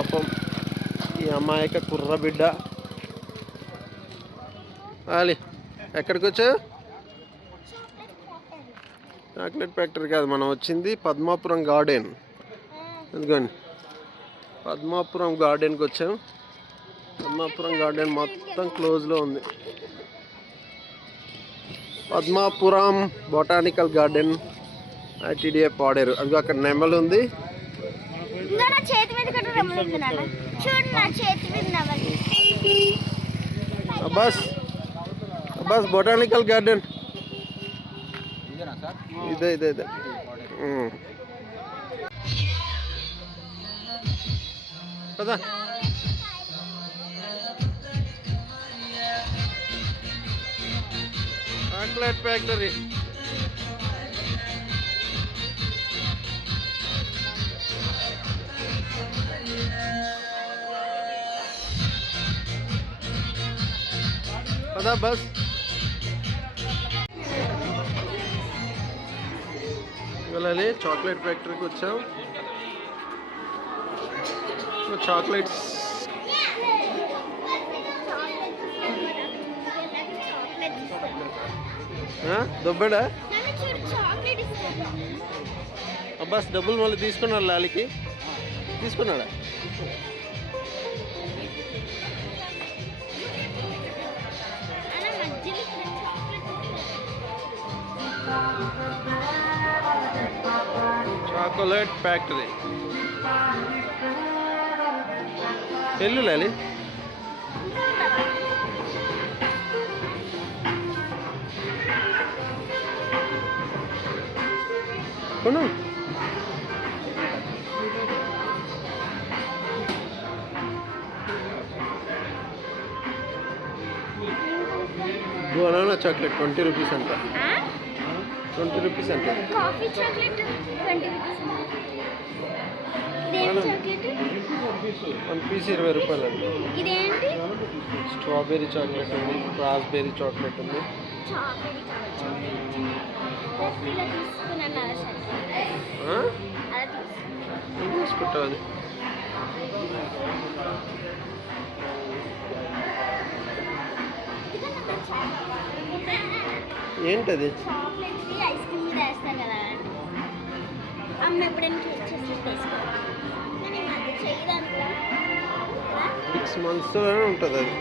పాపం ఈ అమాయక కుర్ర బిడ్డ. ఆలి ఎక్కడికి వచ్చావు? చాక్లెట్ ఫ్యాక్టరీ కాదు, మనం వచ్చింది పద్మాపురం గార్డెన్. ఎందుకండి పద్మాపురం గార్డెన్కి వచ్చాం. పద్మాపురం గార్డెన్ మొత్తం క్లోజ్లో ఉంది. Padmapuram botanical garden ITDA Paderu. అది అక్కడ నెమలు ఉంది. అబ్బాస్ అబ్బాస్ బొటానికల్ గార్డెన్ ఇదే ఇదే ఇదే. కదా చాక్లెట్ ఫ్యాక్టరీ. కదా బస్ వెళ్ళాలి. చాక్లెట్ ఫ్యాక్టరీకి వచ్చాం. చాక్లెట్స్ దొబ్బడా అబ్బాస్ డబ్బులు మళ్ళీ తీసుకున్నాడు. లాలికి తీసుకున్నాడా? చాక్లెట్ ఫ్యాక్టరీ వెళ్ళు లాలి. కొను బనానా చాక్లెట్ 20 రూపీస్ అంట. 20 రూపీస్ అంట. Coffee chocolate 20 rupees. ఇదేంటి చాక్లెట్? 1 పీస్ 20 రూపాయలు అండి. ఇదేంటి? స్ట్రాబెర్రీ చాక్లెట్ ఉంది, రాస్బెర్రీ చాక్లెట్ ఉంది. తీసుకుంటావు అది. ఏంటది? ఐస్ క్రీమ్ మీద వేస్తాం కదా అమ్మ, ఎప్పుడైనా 6 months ఉంటుంది అది.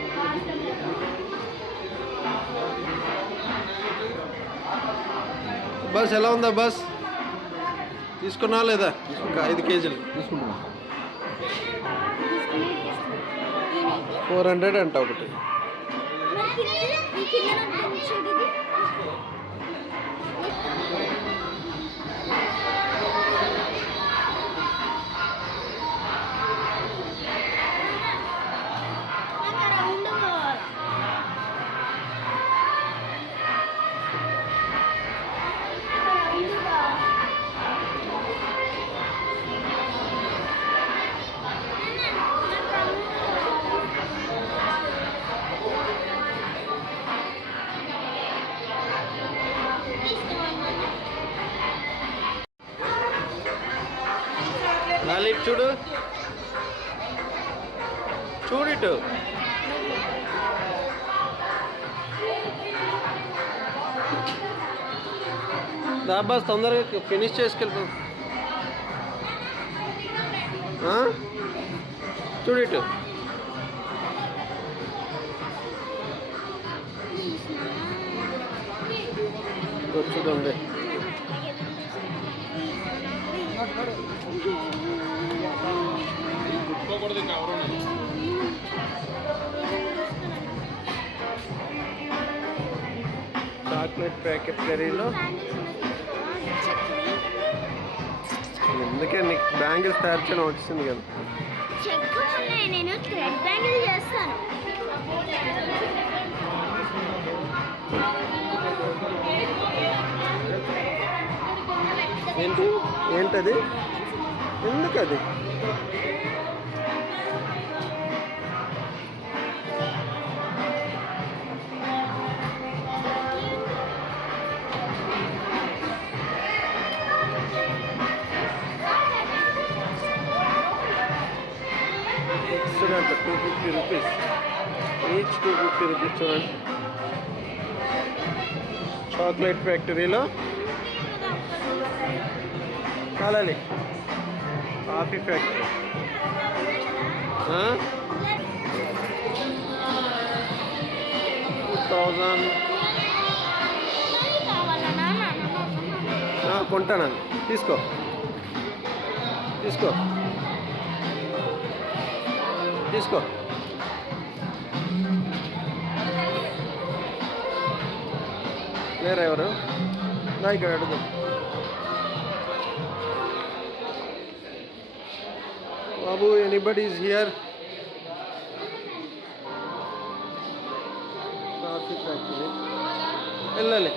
బస్ ఎలా ఉందా? బస్ తీసుకున్నా లేదా? ఒక 5 కేజీలు తీసుకున్నా. 400 అంట ఒకటి. లాలి చూడు చూడు ఇటు. దాబాస్ తొందరగా ఫినిష్ చేసుకెళ్ళిపో. చూడు ఇటు. చూడండి చాక్లెట్ ప్యాకెట్ కర్రీలో. ఎందుకే నీకు బ్యాంగిల్స్ తయారు చేయడం వచ్చింది కదా. నేను థ్రెడ్ బ్యాంగిల్ చేస్తాను. ఏంటి ఏంటది? ఎందుకది? ఫిక్స్డ్ అంట 250 రూపీస్ ఈచ్. 250 రూపీస్. చూడండి చాక్లెట్ ఫ్యాక్టరీలో కాలాలి. Coffee factory. 2000 కొంటాను. తీసుకో తీసుకో తీసుకో. లేరా ఎవరు? నా ఇక్కడ అడుగు. బాబు anybody is here? Coffee factory వెళ్ళాలి.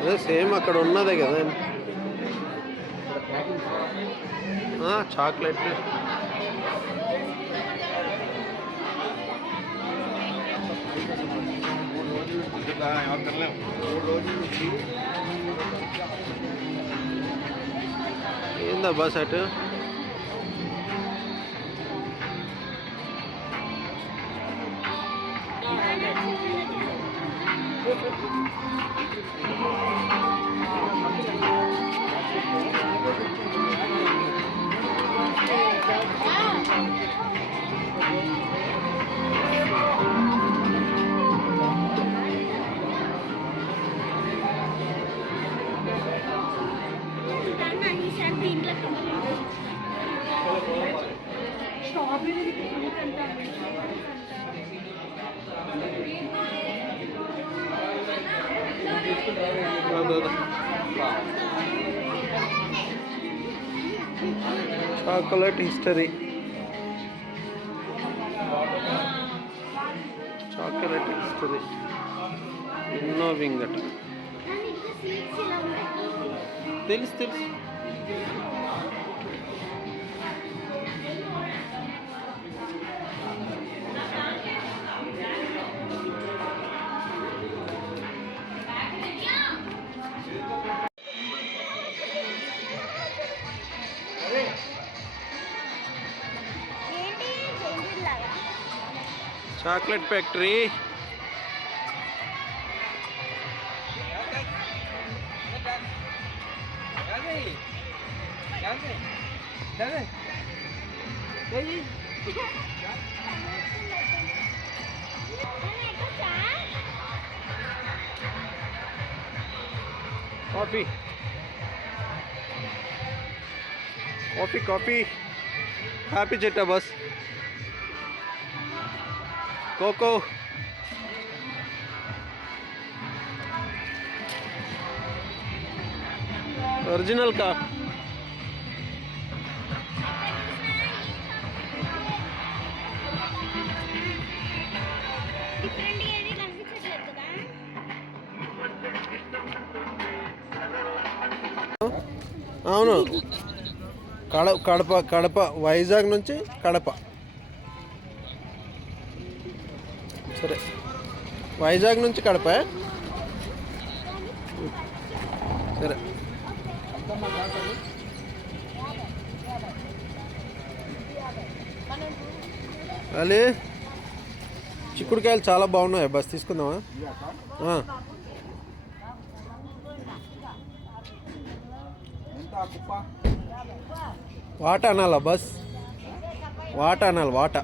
అదే సేమ్ అక్కడ ఉన్నదే కదా చాక్లెట్. ఏందబ్బా set? Chocolate history. Chocolate history ఎన్నో వింగట. తెలుసు తెలుసు. Chocolate factory. Coffee coffee coffee. Happy చెట్టా బస్. కోకో. ఒరిజినల్ కా? అవును. కడప కడప వైజాగ్ నుంచి కడప. సరే వైజాగ్ నుంచి కడప. సరే అలీ చిక్కుడుకాయలు చాలా బాగున్నాయి. బస్ తీసుకుందామా? వాట అనాలా బస్? వాట అనాలి. వాట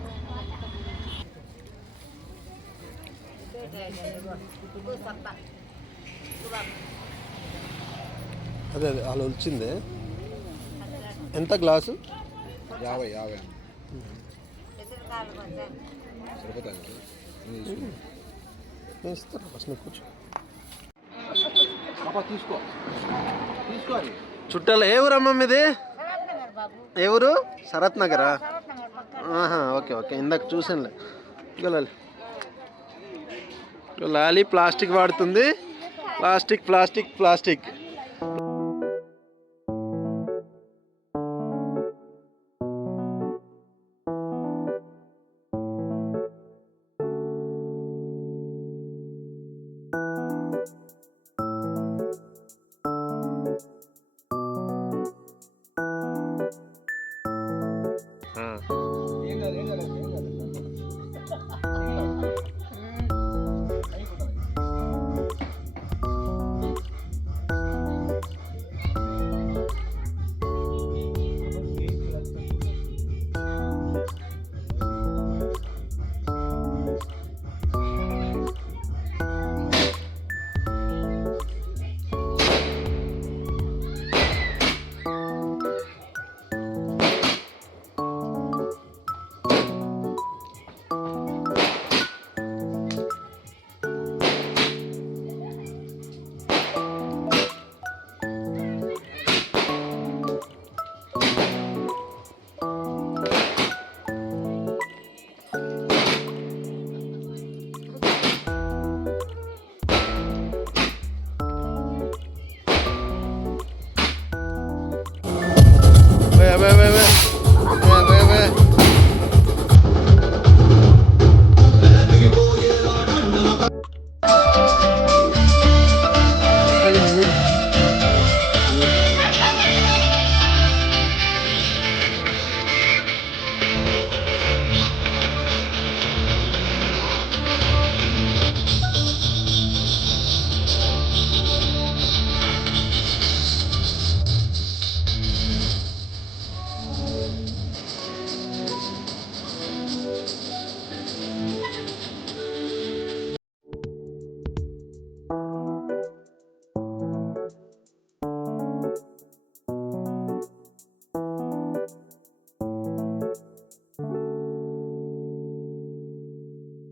అదే అదే అలా వచ్చిందే. ఎంత గ్లాసు? 50. ఇస్తాను ఫస్ట్ నువ్వు కూర్చో. తీసుకో తీసుకో. చుట్టాలు ఏ ఊరమ్మా మీది? ఏ ఊరు? శరత్ నగరా? ఓకే ఓకే, ఇందాక చూసానులే. ఇంకా లాలి ప్లాస్టిక్ వాడుతుంది. Plastic plastic plastic